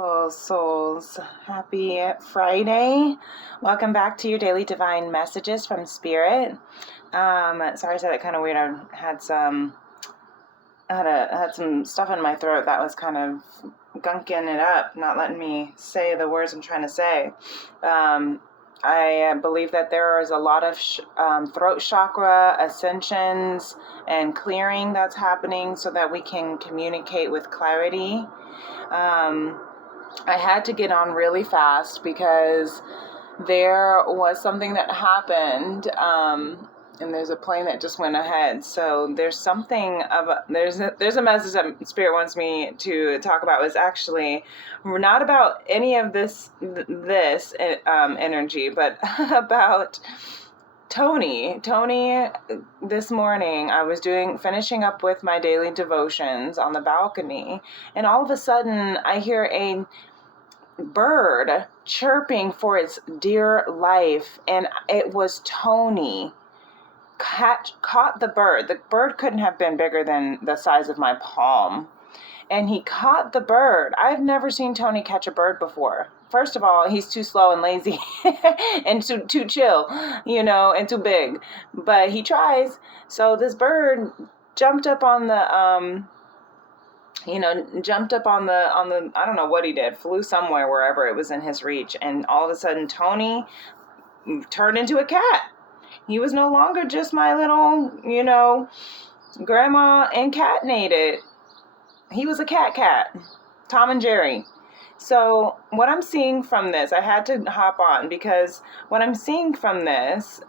Beautiful souls. Happy Friday. Welcome back to your daily divine messages from Spirit. Sorry I said that kind of weird. I had some stuff in my throat that was kind of gunking it up, not letting me say the words I'm trying to say. I believe that there is a lot of throat chakra ascensions and clearing that's happening so that we can communicate with clarity. I had to get on really fast because there was something that happened, and there's a plane that just went ahead. So there's something there's a message that Spirit wants me to talk about. It's actually not about any of this energy, but about Tony, this morning I was finishing up with my daily devotions on the balcony, and all of a sudden I hear a bird chirping for its dear life, and it was Tony. Caught the bird. The bird couldn't have been bigger than the size of my palm. And he caught the bird. I've never seen Tony catch a bird before. First of all, he's too slow and lazy and too chill, and too big. But he tries. So this bird jumped up on the, I don't know what he did, flew somewhere, wherever it was in his reach. And all of a sudden, Tony turned into a cat. He was no longer just my little, grandma and catnated. He was a cat, Tom and Jerry. So what I'm seeing from this, I had to hop on because what I'm seeing from this,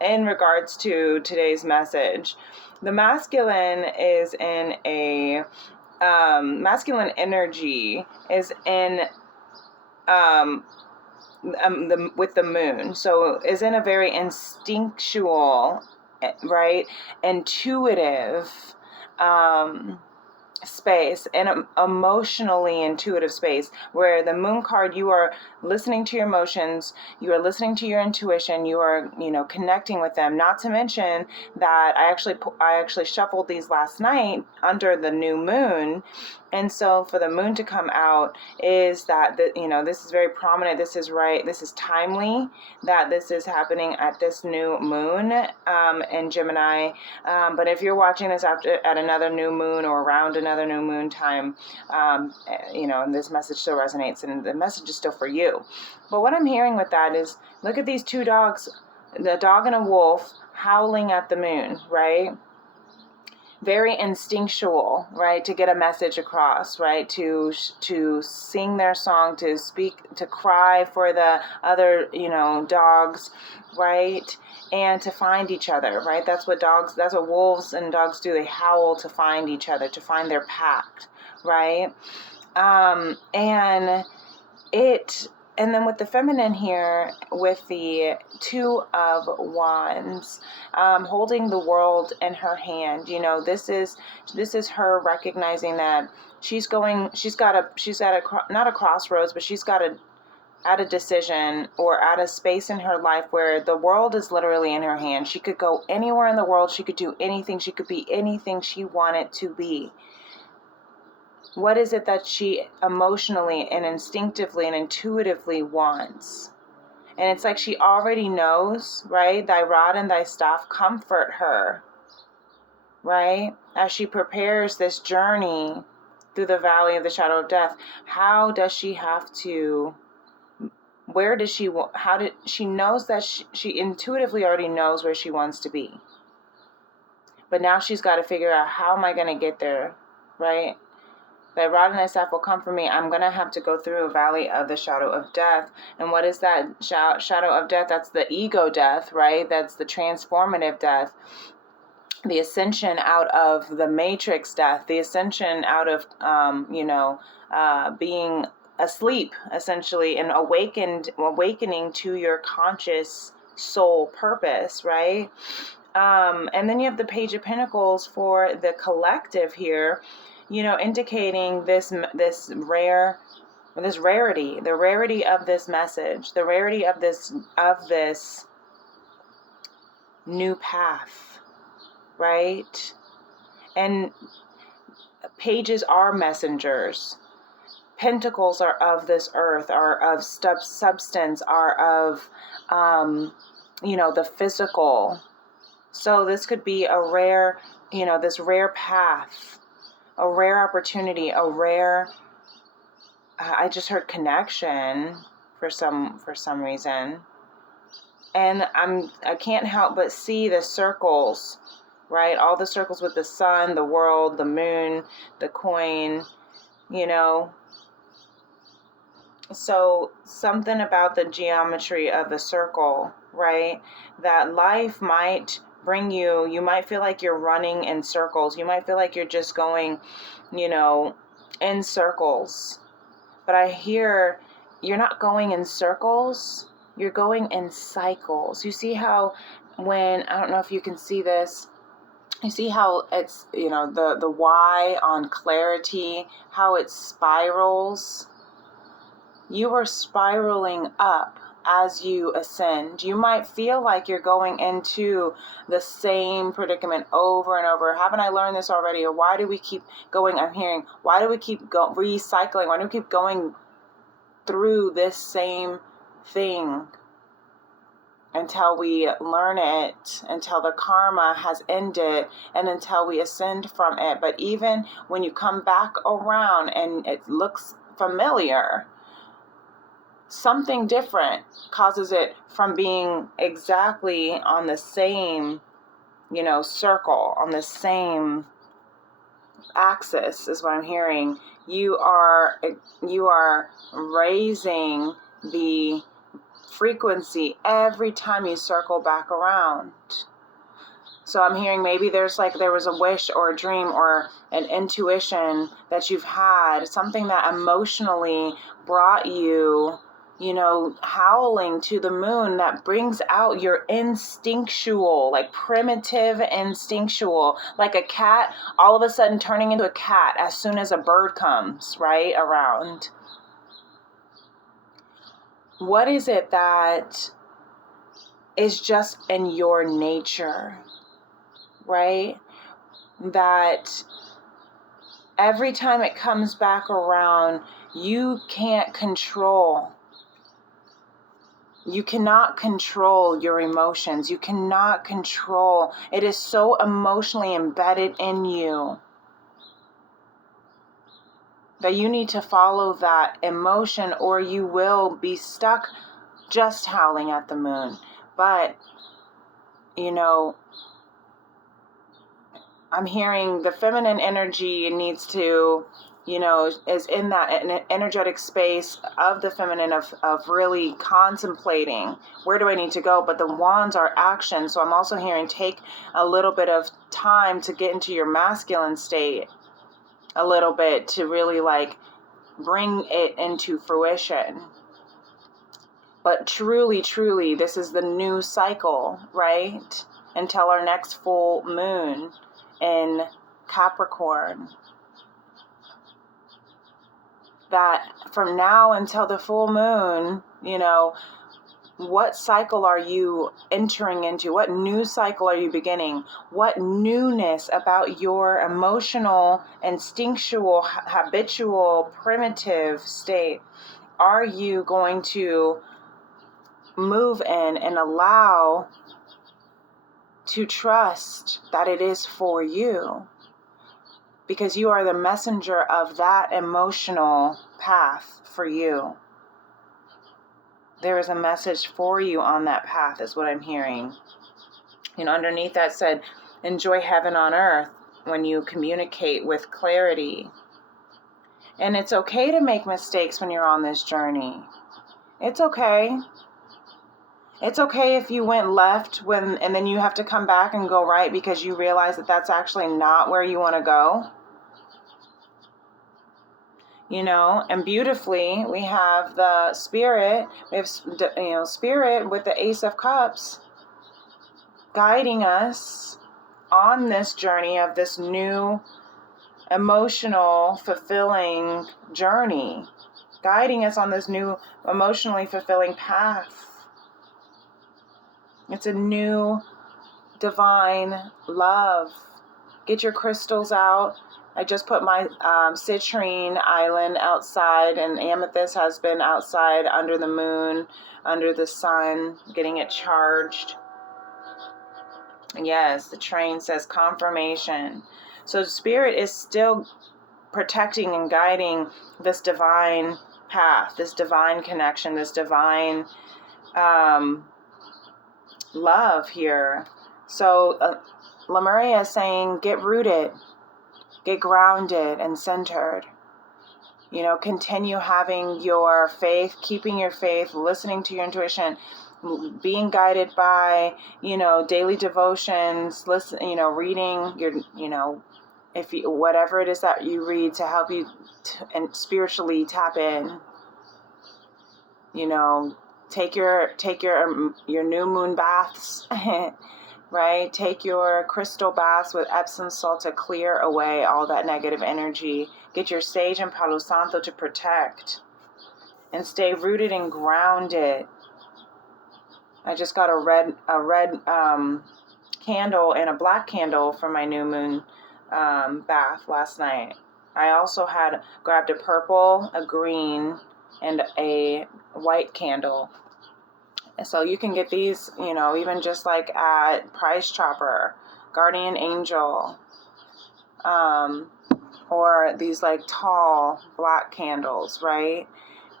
in regards to today's message, the masculine is in a, masculine energy is in, with the moon. So is in a very instinctual, right, intuitive, space, and emotionally intuitive space, where the moon card, you are listening to your emotions, you are listening to your intuition, you are connecting with them. Not to mention that I actually shuffled these last night under the new moon. And so for the moon to come out is that this is very prominent, this is right, this is timely that this is happening at this new moon in Gemini. But if you're watching this at another new moon or around another new moon time, and this message still resonates, and the message is still for you. But what I'm hearing with that is, look at these two dogs, the dog and a wolf, howling at the moon, right? Very instinctual, right? To get a message across, right? To sing their song, to speak, to cry for the other, dogs, right? And to find each other, right? That's what wolves and dogs do. They howl to find each other, to find their pack, right? And then with the feminine here, with the Two of Wands, holding the world in her hand, this is her recognizing that she's not a crossroads, but she's got at a decision or at a space in her life where the world is literally in her hand. She could go anywhere in the world. She could do anything. She could be anything she wanted to be. What is it that she emotionally and instinctively and intuitively wants? And it's like she already knows, right? Thy rod and thy staff comfort her, right? As she prepares this journey through the valley of the shadow of death, how does she have to, she knows that she intuitively already knows where she wants to be. But now she's got to figure out, how am I going to get there, right? Thy rod and thy staff will comfort me. I'm going to have to go through a valley of the shadow of death. And what is that shadow of death? That's the ego death, right? That's the transformative death. The ascension out of the matrix death. The ascension out of, being asleep, essentially, and awakening to your conscious soul purpose, right? And then you have the Page of Pentacles for the collective here, indicating this rarity, the rarity of this message, the rarity of this new path, right? And pages are messengers. pentacles are of this earth, are of substance, are of, the physical. So this could be a rare, this rare path, a rare opportunity, a rare, I just heard connection for some reason. And I can't help but see the circles, right? All the circles with the sun, the world, the moon, the coin, So something about the geometry of the circle, right? That life might bring you might feel like you're running in circles. You might feel like you're just going, in circles. But I hear you're not going in circles, you're going in cycles. You see how I don't know if you can see this, you see how it's, the Y on clarity, how it spirals? You are spiraling up as you ascend. You might feel like you're going into the same predicament over and over. Haven't I learned this already? Or why do we keep going? I'm hearing, why do we keep recycling? Why do we keep going through this same thing until we learn it, until the karma has ended, and until we ascend from it? But even when you come back around and it looks familiar, something different causes it from being exactly on the same, circle, on the same axis is what I'm hearing. You are raising the frequency every time you circle back around. So I'm hearing maybe there was a wish or a dream or an intuition that you've had, something that emotionally brought you, howling to the moon, that brings out your instinctual, like primitive instinctual, like a cat all of a sudden turning into a cat as soon as a bird comes, right, around. What is it that is just in your nature, right? That every time it comes back around, you can't control. You cannot control your emotions. You cannot control. It is so emotionally embedded in you that you need to follow that emotion, or you will be stuck just howling at the moon. But, I'm hearing the feminine energy needs to, is in that energetic space of the feminine, of really contemplating, where do I need to go? But the wands are action. So I'm also hearing take a little bit of time to get into your masculine state a little bit, to really bring it into fruition. But truly, truly, this is the new cycle, right? Until our next full moon in Capricorn. That from now until the full moon, what cycle are you entering into? What new cycle are you beginning? What newness about your emotional, instinctual, habitual, primitive state are you going to move in and allow to trust that it is for you? Because you are the messenger of that emotional path for you. There is a message for you on that path, is what I'm hearing. Underneath that said, enjoy heaven on earth when you communicate with clarity. And it's okay to make mistakes when you're on this journey. It's okay. It's okay if you went left and then you have to come back and go right because you realize that that's actually not where you want to go. And beautifully, we have the spirit. We have, spirit with the Ace of Cups guiding us on this journey of this new emotional, fulfilling journey, guiding us on this new emotionally fulfilling path. It's a new divine love. Get your crystals out. I just put my citrine island outside, and amethyst has been outside under the moon, under the sun, getting it charged. Yes, the train says confirmation. So Spirit is still protecting and guiding this divine path, this divine connection, this divine love here. So Lemuria is saying, get rooted, get grounded and centered. You know, continue having your faith, keeping your faith, listening to your intuition, being guided by, you know, daily devotions, listen, you know, reading your, you know, if you, whatever it is that you read to help you and spiritually tap in. You know, take your new moon baths. Right? Take your crystal baths with Epsom salt to clear away all that negative energy. Get your sage and Palo Santo to protect. And stay rooted and grounded. I just got a red candle and a black candle for my new moon bath last night. I also had grabbed a purple, a green, and a white candle. So you can get these, you know, even just like at Price Chopper, Guardian Angel, or these like tall black candles, right,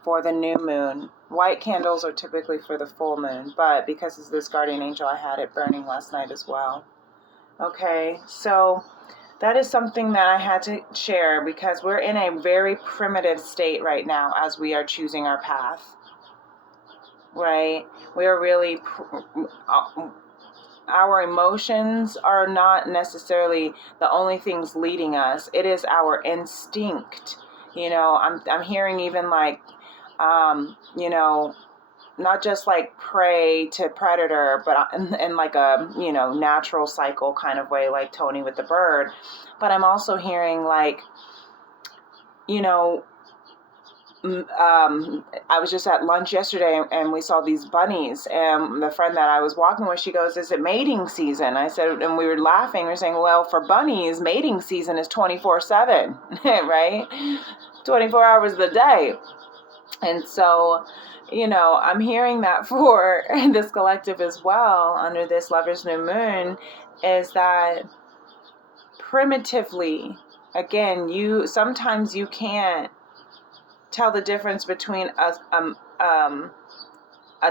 for the new moon. White candles are typically for the full moon, but because it's this Guardian Angel, I had it burning last night as well. Okay, so that is something that I had to share because we're in a very primitive state right now as we are choosing our path. Right? We are really, our emotions are not necessarily the only things leading us. It is our instinct. You know, I'm hearing even like, you know, not just like prey to predator, but in like a, you know, natural cycle kind of way, like Tony with the bird. But I'm also hearing like, you know, I was just at lunch yesterday and we saw these bunnies, and the friend that I was walking with, she goes, is it mating season? I said, and we were laughing, we were saying, well, for bunnies, mating season is 24/7, right? 24 hours of the day. And so, you know, I'm hearing that for this collective as well, under this Lover's New Moon, is that primitively, again, sometimes you can't tell the difference between a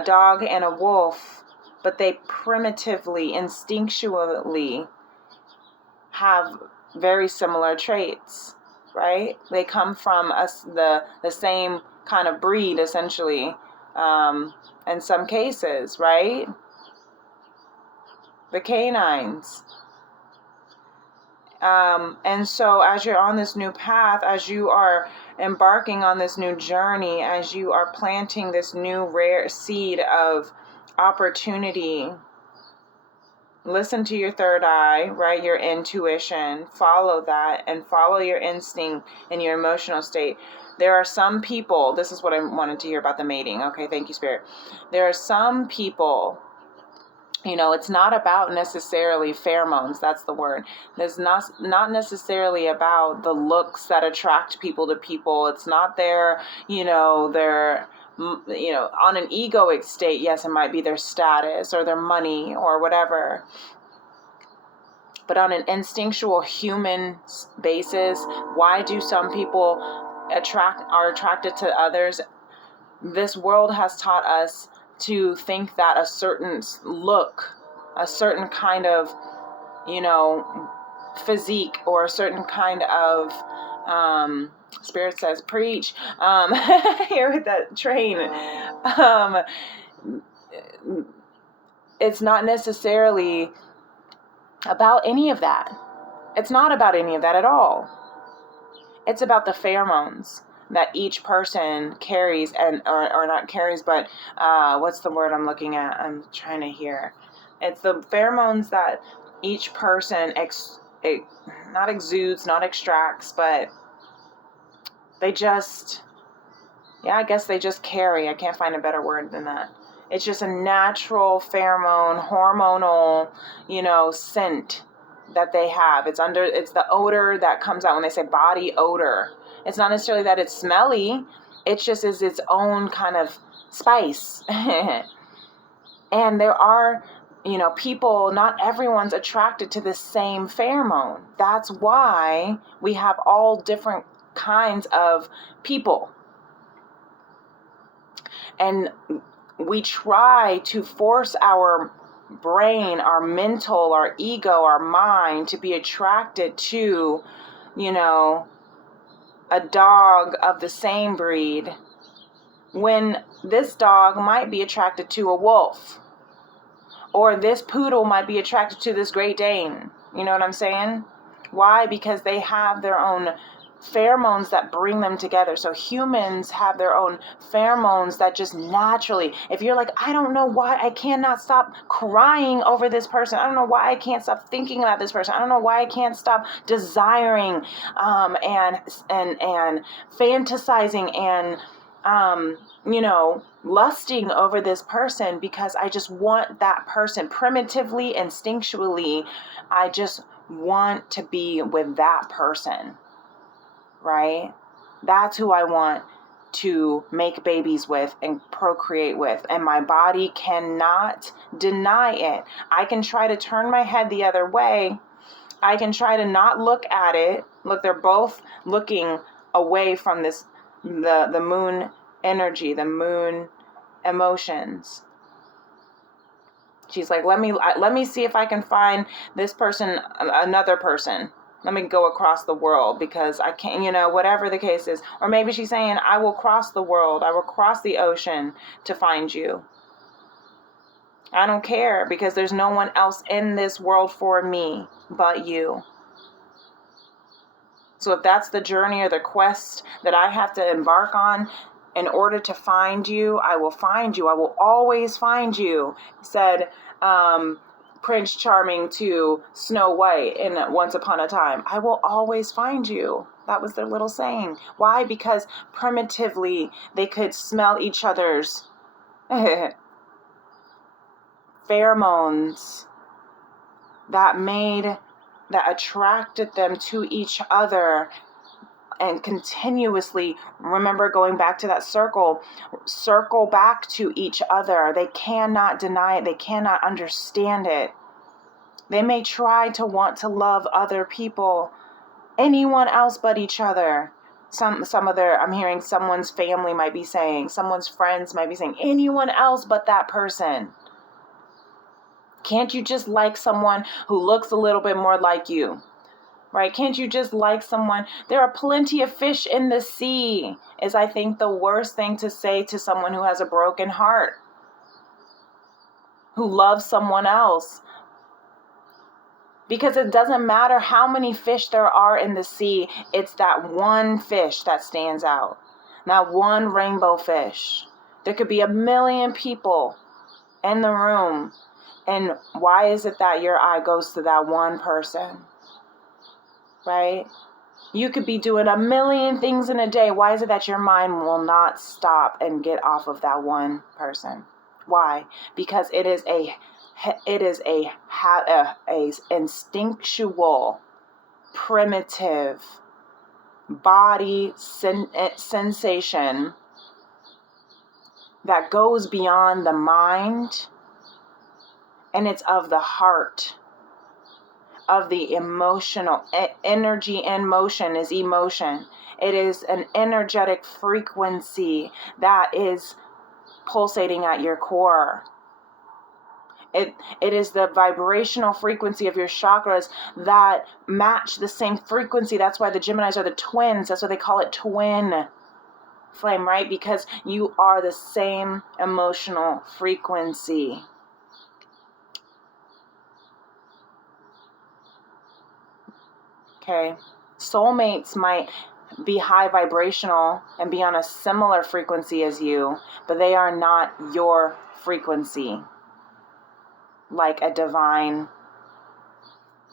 dog and a wolf, but they primitively, instinctually have very similar traits, right? They come from the same kind of breed, essentially, in some cases, right? The canines. And so as you're on this new path, as you are embarking on this new journey, as you are planting this new rare seed of opportunity, listen to your third eye, right? Your intuition, follow that and follow your instinct and your emotional state. There are some people, this is what I wanted to hear about the mating. Okay, thank you, Spirit. There are some people, you know, it's not about necessarily pheromones. That's the word. It's not necessarily about the looks that attract people to people. It's not their, you know, on an egoic state. Yes, it might be their status or their money or whatever. But on an instinctual human basis, why do some people are attracted to others? This world has taught us to think that a certain look, a certain kind of, you know, physique, or a certain kind of, Spirit says, preach, here with that train, it's not necessarily about any of that. It's not about any of that at all. It's about the pheromones that each person carries, or not carries, but what's the word I'm looking at? I'm trying to hear. It's the pheromones that each person not exudes, not extracts, but they just, I guess they just carry. I can't find a better word than that. It's just a natural pheromone, hormonal, you know, scent that they have. It's the odor that comes out when they say body odor. It's not necessarily that it's smelly. It just is its own kind of spice. And there are, people, not everyone's attracted to the same pheromone. That's why we have all different kinds of people. And we try to force our brain, our mental, our ego, our mind to be attracted to, a dog of the same breed, when this dog might be attracted to a wolf, or this poodle might be attracted to this Great Dane. You know what I'm saying? Why? Because they have their own pheromones that bring them together. So humans have their own pheromones that just naturally, if you're like, I don't know why I cannot stop crying over this person. I don't know why I can't stop thinking about this person. I don't know why I can't stop desiring and fantasizing and lusting over this person, because I just want that person primitively, instinctually. I just want to be with that person, right? That's who I want to make babies with and procreate with. And my body cannot deny it. I can try to turn my head the other way. I can try to not look at it. Look, they're both looking away from this, the moon energy, the moon emotions. She's like, let me see if I can find this person, another person. Let me go across the world because I can't, whatever the case is. Or maybe she's saying, I will cross the world. I will cross the ocean to find you. I don't care, because there's no one else in this world for me but you. So if that's the journey or the quest that I have to embark on in order to find you, I will find you. I will always find you, said Prince Charming to Snow White in Once Upon a Time. I will always find you. That was their little saying. Why? Because primitively they could smell each other's pheromones that attracted them to each other, and continuously, remember, going back to that circle back to each other. They cannot deny it. They cannot understand it. They may try to want to love other people, anyone else but each other. Some other, I'm hearing someone's family might be saying, someone's friends might be saying, anyone else but that person. Can't you just like someone who looks a little bit more like you? Right? Can't you just like someone? There are plenty of fish in the sea, is I think the worst thing to say to someone who has a broken heart, who loves someone else. Because it doesn't matter how many fish there are in the sea, it's that one fish that stands out. That one rainbow fish. There could be 1 million people in the room, and why is it that your eye goes to that one person? Right? You could be doing 1 million things in a day. Why is it that your mind will not stop and get off of that one person? Why? Because it is a instinctual, primitive body sensation that goes beyond the mind, and it's of the heart. Of the emotional energy and motion is emotion. It is an energetic frequency that is pulsating at your core. It is the vibrational frequency of your chakras that match the same frequency. That's why the Geminis are the twins. That's why they call it twin flame, right? Because you are the same emotional frequency. Okay, soulmates might be high vibrational and be on a similar frequency as you, but they are not your frequency. Like a divine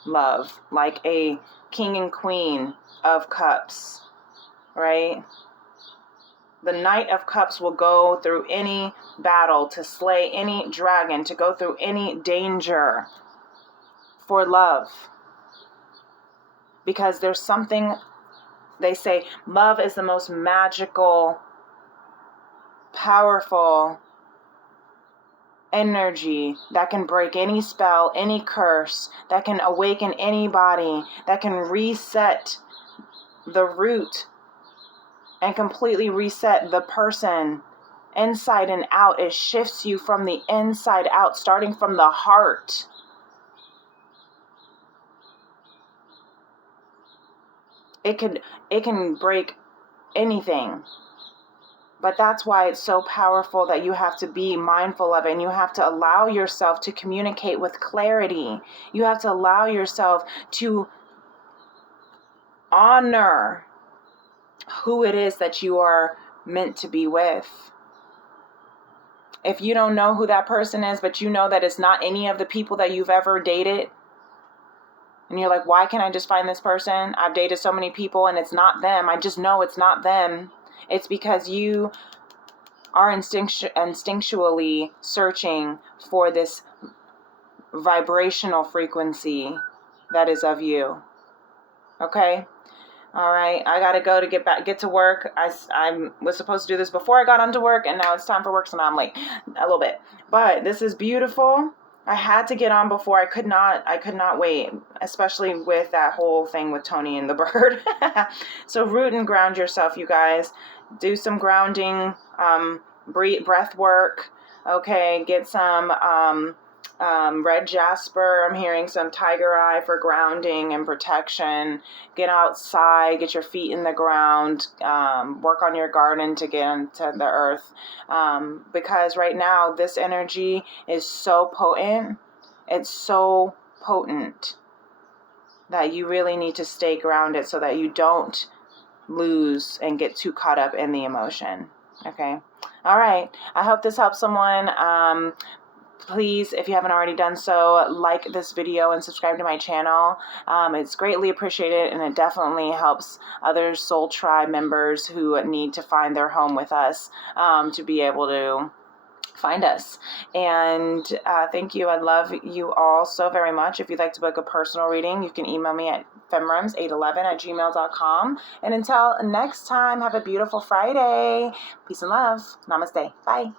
love, like a king and queen of cups, right? The Knight of Cups will go through any battle, to slay any dragon, to go through any danger for love. because there's something, they say love is the most magical, powerful energy that can break any spell, any curse, that can awaken anybody, that can reset the root and completely reset the person inside and out. It shifts you from the inside out, starting from the heart. It can break anything. But that's why it's so powerful that you have to be mindful of it, and you have to allow yourself to communicate with clarity. You have to allow yourself to honor who it is that you are meant to be with. If you don't know who that person is, but you know that it's not any of the people that you've ever dated, and you're like, why can't I just find this person? I've dated so many people and it's not them. I just know it's not them. It's because you are instinctually searching for this vibrational frequency that is of you. Okay? All right. I got to go to get to work. I was supposed to do this before I got onto work, and now it's time for work, so now I'm late a little bit. But this is beautiful. I had to get on before. I could not wait, especially with that whole thing with Tony and the bird. So root and ground yourself, you guys. Do some grounding, breath work. Okay, get some red jasper. I'm hearing some tiger eye for grounding and protection. Get outside, get your feet in the ground, work on your garden to get into the earth. Because right now this energy is so potent. It's so potent that you really need to stay grounded so that you don't lose and get too caught up in the emotion. Okay. All right. I hope this helps someone. Please, if you haven't already done so, like this video and subscribe to my channel. It's greatly appreciated, and it definitely helps other Soul Tribe members who need to find their home with us to be able to find us. And thank you. I love you all so very much. If you'd like to book a personal reading, you can email me at femrims811@gmail.com. And until next time, have a beautiful Friday. Peace and love. Namaste. Bye.